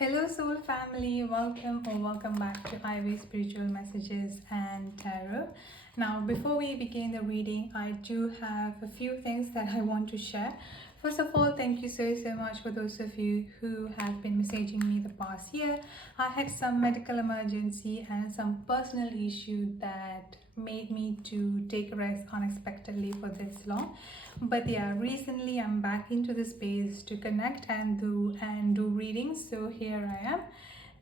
Hello, soul family. Welcome back to Ivy Spiritual Messages and Tarot. Now, before we begin the reading, I do have a few things that I want to share. First of all, thank you so much for those of you who have been messaging me the past year. I had some medical emergency and some personal issue that made me to take a rest unexpectedly for this long. But yeah, recently I'm back into the space to connect and do readings, so here I am.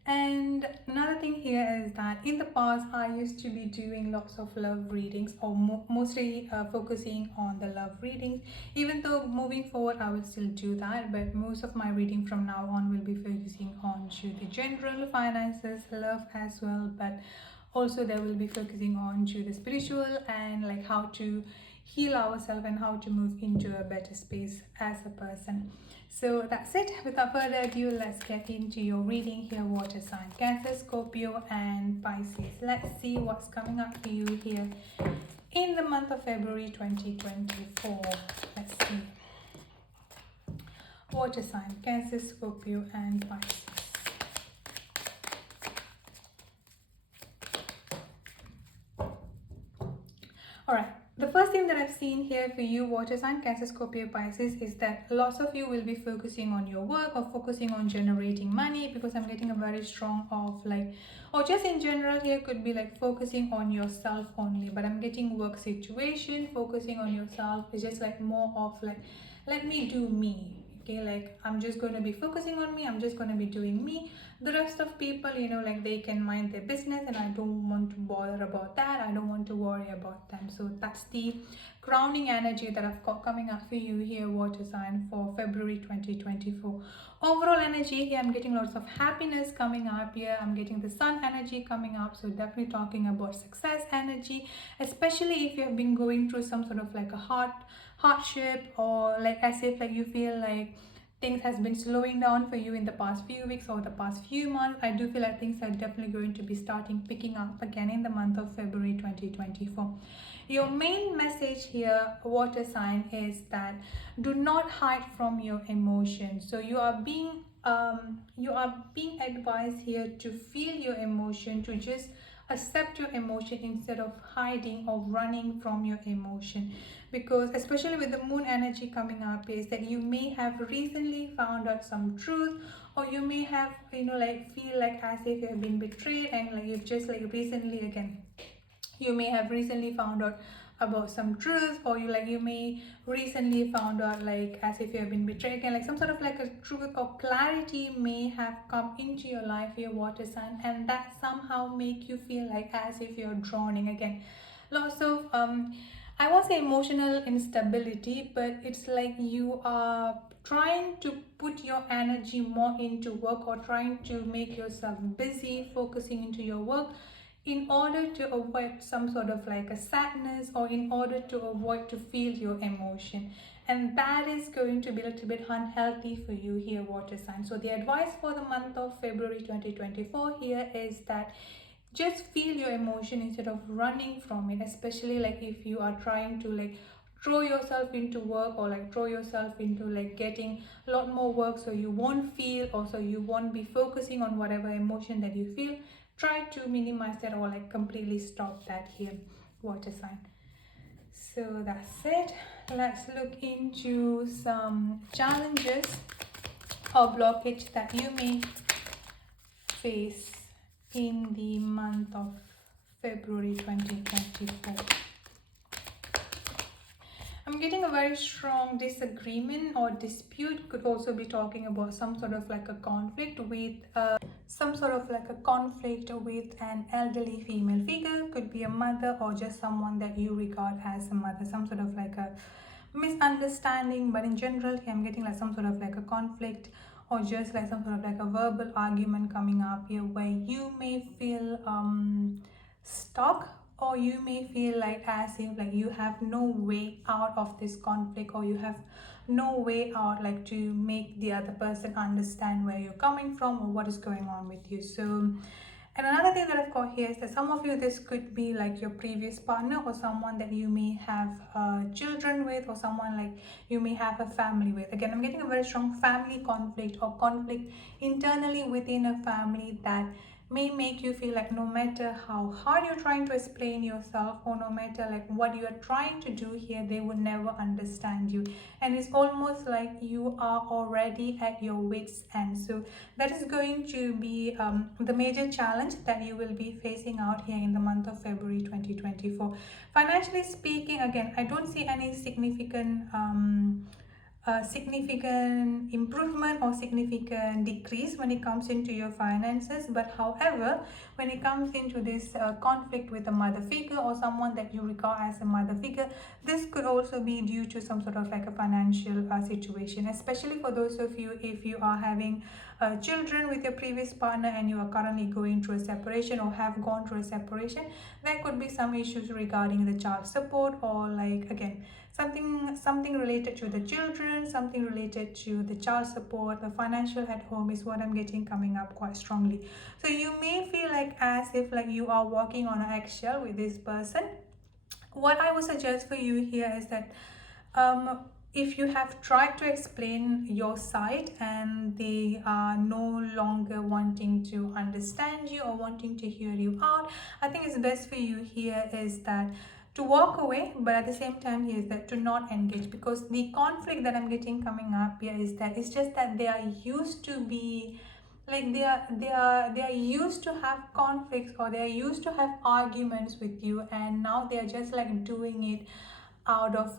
And another thing here is that in the past I used to be doing lots of love readings, or mostly focusing on the love readings. Even though moving forward I will still do that, but most of my reading from now on will be focusing on to the general finances, love as well, but also they will be focusing on to the spiritual and like how to heal ourselves and how to move into a better space as a person. So that's it. Without further ado, let's get into your reading here. Water sign Cancer, Scorpio and Pisces. Let's see what's coming up for you here in the month of February 2024. Let's see. Water sign Cancer, Scorpio and Pisces. Alright, the first thing that I've seen here for you, water sign, Cancer, Scorpio, Pisces, is that lots of you will be focusing on your work or focusing on generating money, because I'm getting a very strong of like, or just in general here could be like focusing on yourself only, but I'm getting work situation, focusing on yourself is just like more of like, let me do me. Okay, like I'm just going to be focusing on me, I'm just going to be doing me. The rest of people, you know, like they can mind their business and I don't want to bother about that. I don't want to worry about them. So that's the grounding energy that I've got coming up for you here, water sign, for February 2024. Overall energy here, I'm getting lots of happiness coming up here. I'm getting the sun energy coming up, so definitely talking about success energy, especially if you have been going through some sort of like a hardship, or like as if like you feel like things has been slowing down for you in the past few weeks or the past few months. I do feel like things are definitely going to be starting picking up again in the month of February 2024. Your main message here, water sign, is that do not hide from your emotions. So you are being advised here to feel your emotion, to just accept your emotion instead of hiding or running from your emotion. Because especially with the moon energy coming up is that you may have recently found out some truth, or you may have, you know, like feel like as if you have been betrayed, and like you've just like recently again, you may have recently found out about some truth, or you may recently found out like as if you have been betrayed, and like some sort of like a truth or clarity may have come into your life, your water sign, and that somehow make you feel like as if you're drowning again. Lots of I won't say emotional instability, but it's like you are trying to put your energy more into work, or trying to make yourself busy focusing into your work, in order to avoid some sort of like a sadness, or in order to avoid to feel your emotion, and that is going to be a little bit unhealthy for you here, water sign. So the advice for the month of February 2024 here is that just feel your emotion instead of running from it, especially like if you are trying to like throw yourself into work, or like throw yourself into like getting a lot more work, so you won't feel, or so you won't be focusing on whatever emotion that you feel. Try to minimize that, or like completely stop that here, water sign. So that's it. Let's look into some challenges or blockage that you may face in the month of February 2024. I'm getting a very strong disagreement or dispute. Could also be talking about some sort of like a conflict with an elderly female figure. Could be a mother, or just someone that you regard as a mother. Some sort of like a misunderstanding, but in general I'm getting like some sort of like a conflict, or just like some sort of like a verbal argument coming up here, where you may feel stuck, or you may feel like as if like you have no way out of this conflict, or you have no way out like to make the other person understand where you're coming from or what is going on with you. So And another thing that I've got here is that some of you, this could be like your previous partner or someone that you may have children with, or someone like you may have a family with. Again, I'm getting a very strong family conflict or conflict internally within a family that may make you feel like no matter how hard you're trying to explain yourself, or no matter like what you're trying to do here, they will never understand you. And it's almost like you are already at your wits' end. So that is going to be the major challenge that you will be facing out here in the month of February 2024. Financially speaking, again, I don't see any significant improvement or significant decrease when it comes into your finances. But however, when it comes into this conflict with a mother figure or someone that you regard as a mother figure, this could also be due to some sort of like a financial situation, especially for those of you, if you are having children with your previous partner and you are currently going through a separation or have gone through a separation. There could be some issues regarding the child support, or like again something related to the children, something related to the child support. The financial at home is what I'm getting coming up quite strongly. So you may feel like as if like you are walking on an eggshell with this person. What I would suggest for you here is that if you have tried to explain your side and they are no longer wanting to understand you or wanting to hear you out, I think it's best for you here is that to walk away, but at the same time here is that to not engage, because the conflict that I'm getting coming up here is that it's just that they are used to be like they are used to have conflicts, or they are used to have arguments with you, and now they are just like doing it out of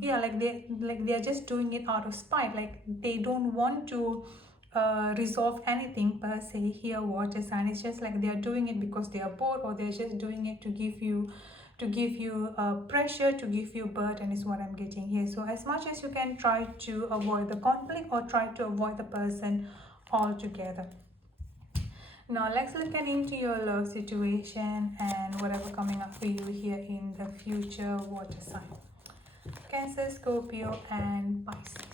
they're just doing it out of spite. Like they don't want to resolve anything per se here, water sign. It's just like they are doing it because they are bored, or they're just doing it to give you pressure, to give you burden is what I'm getting here. So as much as you can, try to avoid the conflict or try to avoid the person altogether. Now let's look at into your love situation and whatever coming up for you here in the future, water sign. Cancer, Scorpio and Pisces.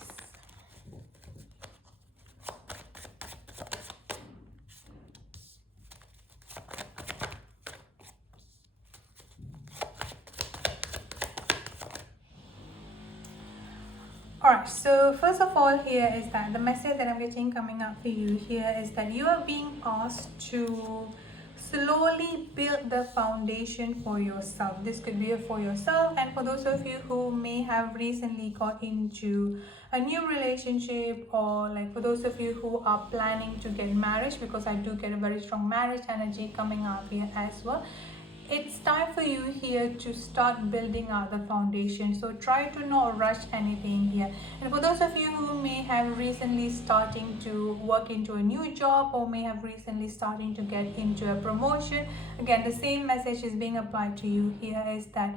Alright, so first of all here is that the message that I'm getting coming up for you here is that you are being asked to slowly build the foundation for yourself. This could be for yourself, and for those of you who may have recently got into a new relationship, or like for those of you who are planning to get married, because I do get a very strong marriage energy coming up here as well. It's time for you here to start building out the foundation. So try to not rush anything here. And for those of you who may have recently starting to work into a new job, or may have recently starting to get into a promotion, again the same message is being applied to you here, is that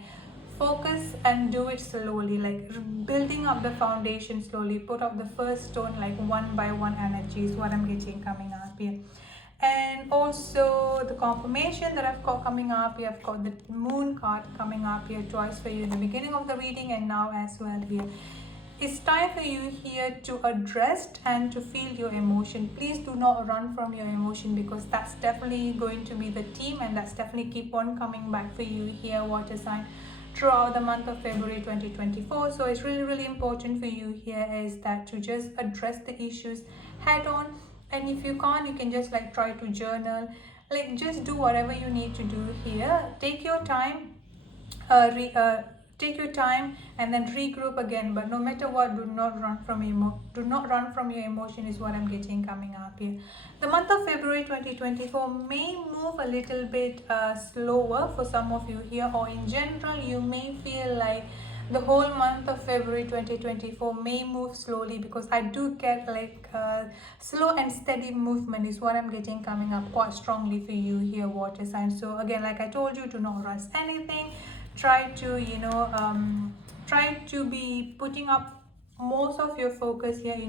focus and do it slowly, like building up the foundation slowly. Put up the first stone like one by one energy is what I'm getting coming up here. And also the confirmation that I've got coming up here, I've got the moon card coming up here twice for you in the beginning of the reading and now as well here. It's time for you here to address and to feel your emotion. Please do not run from your emotion, because that's definitely going to be the theme, and that's definitely keep on coming back for you here, water sign, throughout the month of February 2024. So it's really important for you here is that to just address the issues head on. And if you can't, you can just like try to journal, like just do whatever you need to do here. Take your time, take your time and then regroup again. But no matter what, do not run from your emotion is what I'm getting coming up here. The month of February 2024 may move a little bit slower for some of you here, or in general you may feel like the whole month of February 2024 may move slowly, because I do get like slow and steady movement is what I'm getting coming up quite strongly for you here, water sign. So again, like I told you, do not rush anything. Try to try to be putting up most of your focus here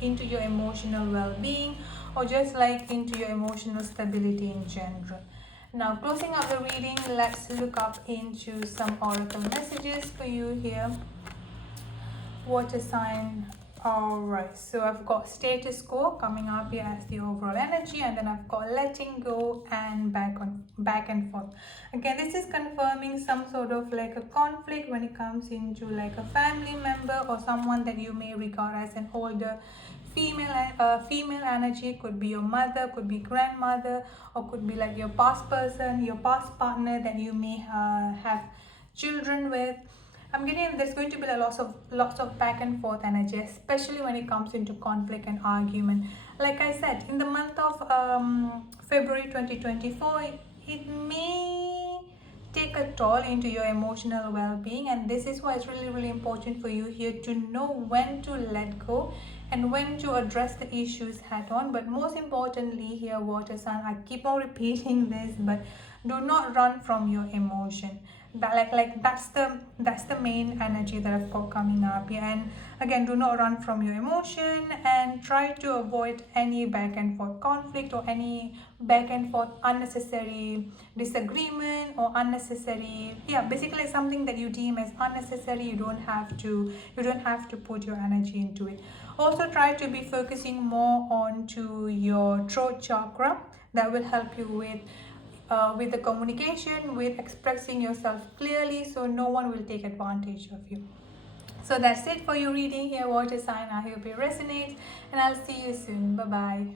into your emotional well-being, or just like into your emotional stability in general. Now closing up the reading, let's look up into some oracle messages for you here, water sign. Alright, so I've got status quo coming up here as the overall energy, and then I've got letting go and back and forth. Again, this is confirming some sort of like a conflict when it comes into like a family member or someone that you may regard as an older female energy. Could be your mother, could be grandmother, or could be like your past person, your past partner that you may have children with. I'm getting there's going to be lots of back and forth energy, especially when it comes into conflict and argument. Like I said, in the month of February 2024, it may take a toll into your emotional well-being, and this is why it's really important for you here to know when to let go and when to address the issues head on. But most importantly here, water sign, I keep on repeating this, but do not run from your emotion. That's the main energy that I've got coming up here. And again, do not run from your emotion and try to avoid any back and forth conflict or any back and forth unnecessary disagreement or unnecessary, basically something that you deem as unnecessary. You don't have to put your energy into it. Also, try to be focusing more onto your throat chakra. That will help you with the communication, with expressing yourself clearly, so no one will take advantage of you. So that's it for your reading here, water sign. I hope it resonates, and I'll see you soon. Bye bye.